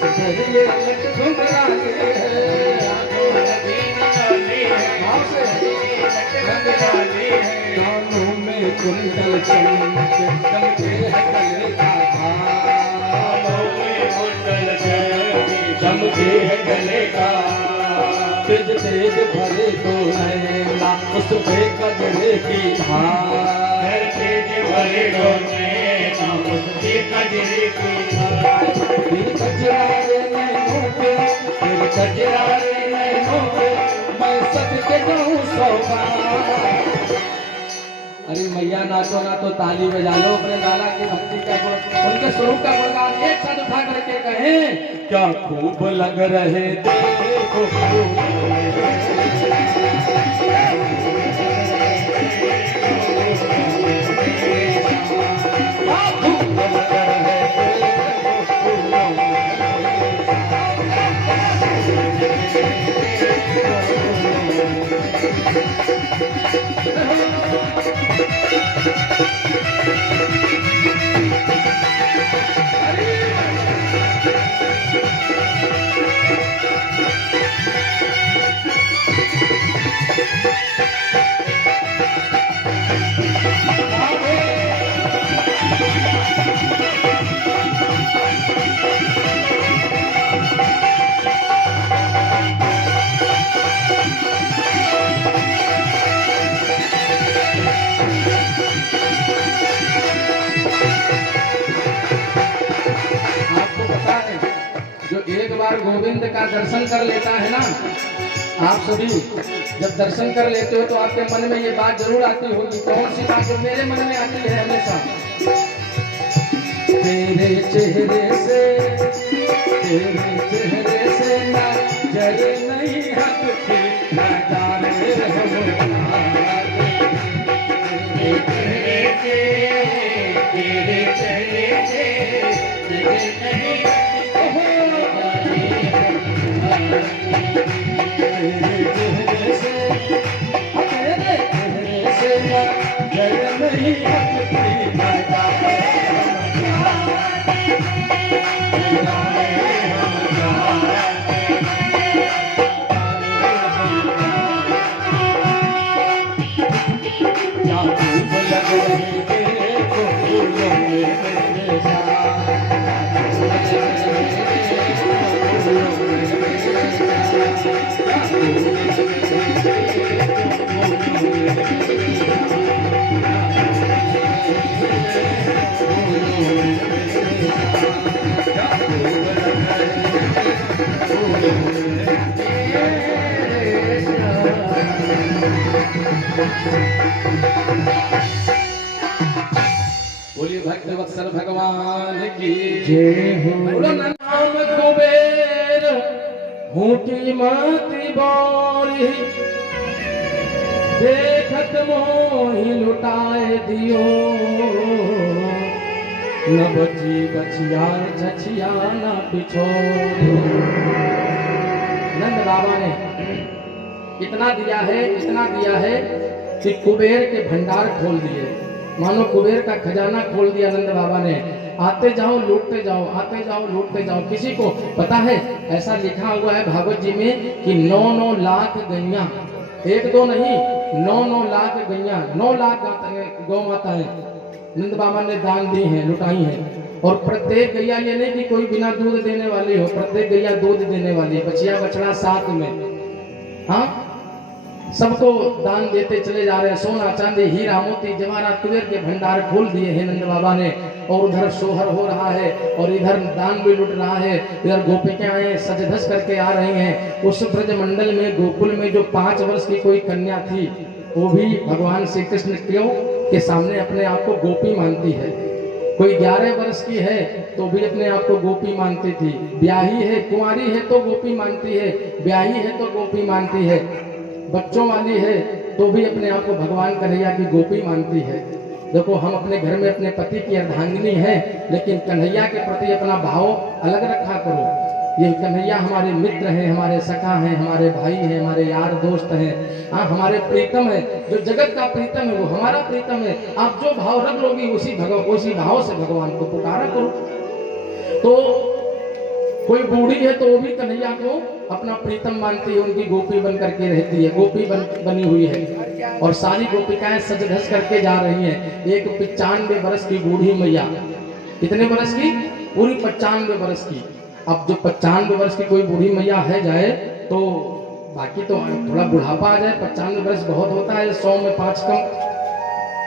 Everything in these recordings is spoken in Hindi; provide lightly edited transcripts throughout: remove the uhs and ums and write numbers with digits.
ये लट घुंघराली है, कानों में कुंडल चमके चमके है गले का हार, चमके है गले का तेज तेज भरे तो नैना उस पे कजरे की धार, तेज भरे तो नैना उस पे कजरे की धार, फिर कजरारे नैनों पे, फिर कजरारे नैनों पे मैं सदके जाऊं सौ बार। अरे मैया नाचो ना तो ताली बजा लो, अपने लाला की भक्ति का गुण, उनके स्वरूप का गुणगान एक साथ उठा करके कहें, क्या खूब लग रहे देखो गोविंद का दर्शन कर लेता है ना, आप सभी जब दर्शन कर लेते हो तो आपके मन में ये बात जरूर आती होगी। कौन सी बात मेरे मन में आती है हमेशा? तेरे चेहरे से ना जरे नहीं हटती नजारे तेरे चेहरे से नहीं बोलिए भक्त वत्सल भगवान की जय हो। नाम कुबेर हूँ की माती बोरी, देखत मोहि लुटाए दियो, न बची बचिया छछिया न पिछोरी। नंद बाबा ने इतना दिया है कि कुबेर के भंडार खोल दिए, मानो कुबेर का खजाना खोल दिया नंद बाबा ने। आते जाओ लूटते जाओ, आते जाओ लूटते जाओ। किसी को पता है, ऐसा लिखा हुआ है भागवत जी में कि 9-9 लाख गैया, एक दो नहीं 9-9 लाख गैया, 9 लाख गौ माताएं नंद बाबा ने दान दी हैं, लुटाई हैं। और प्रत्येक गैया, ये नहीं कि कोई बिना दूध देने वाली हो, प्रत्येक गैया दूध देने वाली है, बछिया बछड़ा साथ में। हाँ, सबको दान देते चले जा रहे हैं। सोना चांदी हीरा मोती जवाहरात कुबेर के भंडार खोल दिए हैं नंद बाबा ने। और उधर सोहर हो रहा है और इधर दान भी लुट रहा है। इधर गोपिकाएं सज धज करके आ रही हैं। उस ब्रज मंडल में गोकुल में जो 5 वर्ष की कोई कन्या थी, वो भी भगवान श्री कृष्ण के सामने अपने आप को गोपी मानती है। कोई 11 वर्ष की है तो भी अपने आप को गोपी मानती थी। ब्याही है, कुंवारी है तो गोपी मानती है, ब्याही है तो गोपी मानती है, बच्चों वाली है तो भी अपने आप को भगवान कन्हैया की गोपी मानती है। देखो, हम अपने घर में अपने पति की अर्धांगिनी है, लेकिन कन्हैया के प्रति अपना भाव अलग रखा करो। ये कन्हैया हमारे मित्र हैं, हमारे सखा हैं, हमारे भाई हैं, हमारे यार दोस्त हैं, हाँ हमारे प्रीतम है। जो जगत का प्रीतम है वो हमारा प्रीतम है। आप जो भाव रख लोगी उसी भाव से भगवान को पुकारा करो। तो कोई बूढ़ी है तो वो भी कन्हैया को अपना प्रीतम मानती है, उनकी गोपी बन करके रहती है, गोपी बनी हुई है। और सारी गोपिकाएं सज धज करके जा रही हैं। एक 95 वर्ष की बूढ़ी मैया, कितने वर्ष की? पूरी 95 वर्ष की। अब जो 95 वर्ष की कोई बूढ़ी मैया है जाए तो बाकी तो थोड़ा बुढ़ापा आ जाए, 95 वर्ष बहुत होता है, 100 में 5 कम।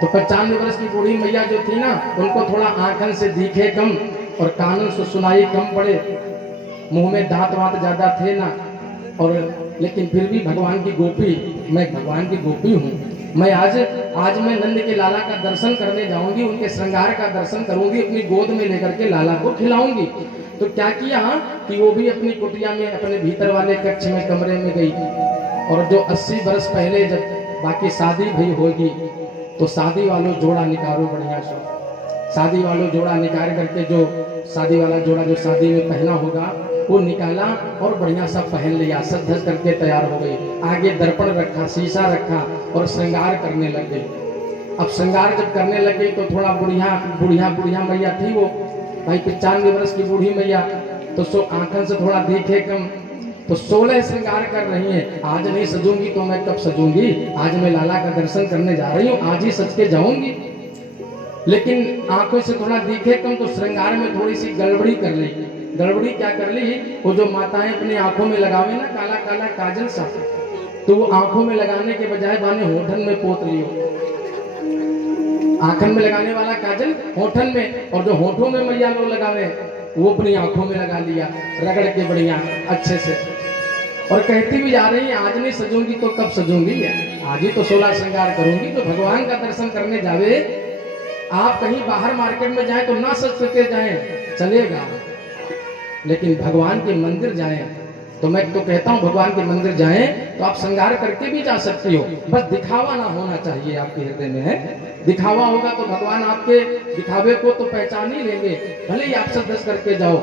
तो 95 वर्ष की बूढ़ी मैया जो थी ना, उनको थोड़ा आंखन से दिखे कम और कानन से सुनाई कम पड़े, मुंह में दांत वात ज्यादा थे ना, और लेकिन फिर भी भगवान की गोपी, मैं भगवान की गोपी हूँ। मैं आज मैं नंद के लाला का दर्शन करने जाऊंगी, उनके श्रृंगार का दर्शन करूंगी, अपनी गोद में लेकर के लाला को खिलाऊंगी। तो क्या किया कि वो भी अपनी कुटिया में, अपने भीतर वाले कक्ष में, कमरे में गई। और जो 80 वर्ष पहले जब बाकी शादी भी होगी तो शादी वालों जोड़ा निकालो बढ़िया सो, शादी वालों जोड़ा निकाल करके जो शादी वाला जोड़ा जो शादी में पहना होगा वो निकाला और बढ़िया सा पहन लिया, सज धज करके तैयार हो गई। आगे दर्पण रखा, शीशा रखा और श्रृंगार करने लग गई। अब श्रृंगार जब करने लगे तो थोड़ा बुढ़िया मैया थी वो, भाई 95 वर्ष की बूढ़ी मैया, तो सो आंखन से थोड़ा देखे कम, तो 16 श्रृंगार कर रही है। आज नहीं सजूंगी तो मैं कब सजूंगी? आज मैं लाला का दर्शन करने जा रही हूँ, आज ही सज के जाऊंगी। लेकिन आंखों से थोड़ा दिखे कम तो श्रृंगार में थोड़ी सी गड़बड़ी कर ली। गड़बड़ी क्या कर ली? वो जो माताएं अपनी आंखों में लगावे ना काला काला काजल सा, तो वो आंखों में लगाने के बजाय बाने होठन में पोत लियो। आंखन में लगाने वाला काजल होठन में, और जो होठों में मैया लोग लगावे वो अपनी आंखों में लगा लिया, रगड़ के बढ़िया अच्छे से। और कहती भी जा रही है, आज नहीं सजूंगी तो कब सजूंगी, आज ही तो 16 श्रृंगार करूंगी। तो भगवान का दर्शन करने जावे, आप कहीं बाहर मार्केट में जाए तो ना सज करके जाए चलेगा, लेकिन भगवान के मंदिर जाएं तो मैं तो कहता हूं भगवान के मंदिर जाएं तो आप श्रृंगार करके भी जा सकती हो, बस दिखावा ना होना चाहिए आपके हृदय में। है दिखावा होगा तो भगवान आपके दिखावे को तो पहचान ही लेंगे, भले ही आप सज धज करके जाओ।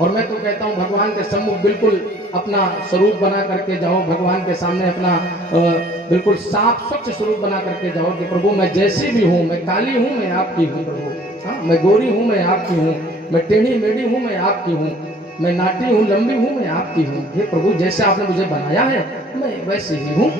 और मैं तो कहता हूं भगवान के सम्मुख बिल्कुल अपना स्वरूप बना करके जाओ, भगवान के सामने अपना बिल्कुल साफ स्वच्छ स्वरूप बना करके जाओ कि प्रभु मैं जैसी भी हूँ, मैं काली हूँ मैं आपकी हूँ प्रभु, हाँ मैं गोरी हूँ मैं आपकी हूँ, मैं टेढ़ी मेढ़ी हूँ मैं आपकी हूँ, मैं नाटी हूँ लंबी हूँ मैं आपकी हूँ। हे प्रभु जैसे आपने मुझे बनाया है मैं वैसी ही हूँ।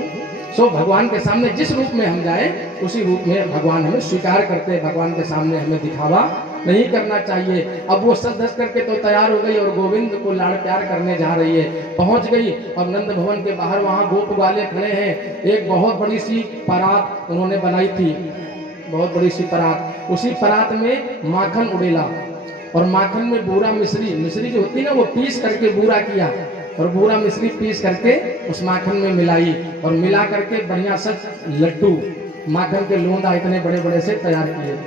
सो भगवान के सामने जिस रूप में हम जाए उसी रूप में भगवान हमें स्वीकार करते हैं। भगवान के सामने हमें दिखावा नहीं करना चाहिए। अब वो सज धज करके तो तैयार हो गई और गोविंद को लाड़ प्यार करने जा रही है, पहुंच गई। और नंद भवन के बाहर वहां गोप वाले खड़े हैं, एक बहुत बड़ी सी परात उन्होंने बनाई थी, बहुत बड़ी सी परात, उसी परात में माखन उड़ेला और माखन में बूरा मिश्री जो होती है ना वो पीस करके बूरा किया और बूरा मिश्री पीस करके उस माखन में मिलाई और मिला करके बढ़िया सच लड्डू माखन के लोंदा इतने बड़े बड़े से तैयार किए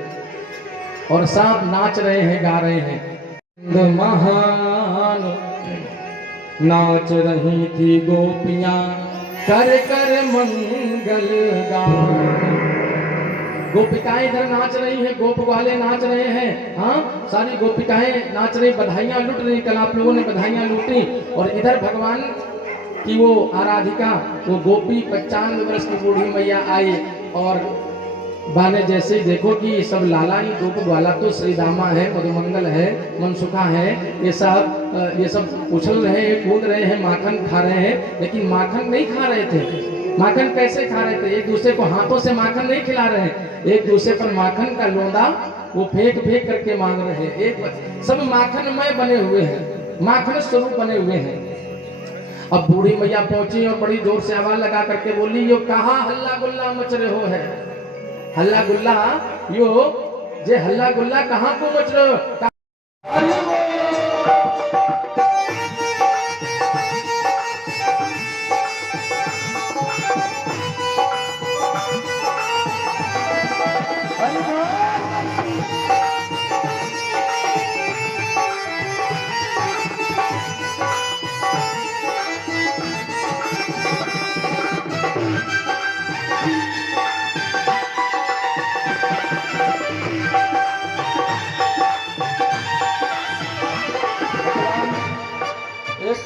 और सब नाच रहे हैं गा रहे हैं। महान नाच रही थी गोपियां कर कर मंगल गान। गोपिकाएं इधर नाच रही हैं, गोप वाले नाच रहे हैं, हाँ सारी गोपिकाएं नाच रही, बधाइयां लूट रही। कल आप लोगों ने बधाइयां लूटी। और इधर भगवान की वो आराधिका वो गोपी 95 वर्ष की बूढ़ी मैया आई और बाने जैसे देखो कि सब लाला ही गोप वाला तो श्री दामा है, मधुमंगल है, मनसुखा है, ये सब उछल रहे हैं, कूद रहे हैं, माखन खा रहे हैं। लेकिन माखन नहीं खा रहे थे। माखन कैसे खा रहे थे? एक दूसरे को हाथों से माखन नहीं खिला रहे हैं, एक दूसरे पर माखन का लोंदा वो फेंक फेंक करके मांग रहे हैं। एक सब माखनमय बने हुए हैं, माखन स्वरूप बने हुए हैं। अब बूढ़ी मैया पहुंची और बड़ी जोर से आवाज लगा करके बोली, यो कहा हल्ला गुल्ला मच रहे हो है? हल्ला गुल्ला यो जे हल्ला गुल्ला कहाँ को मच रहे हो?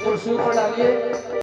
कुर्सी ऊपर डालिए।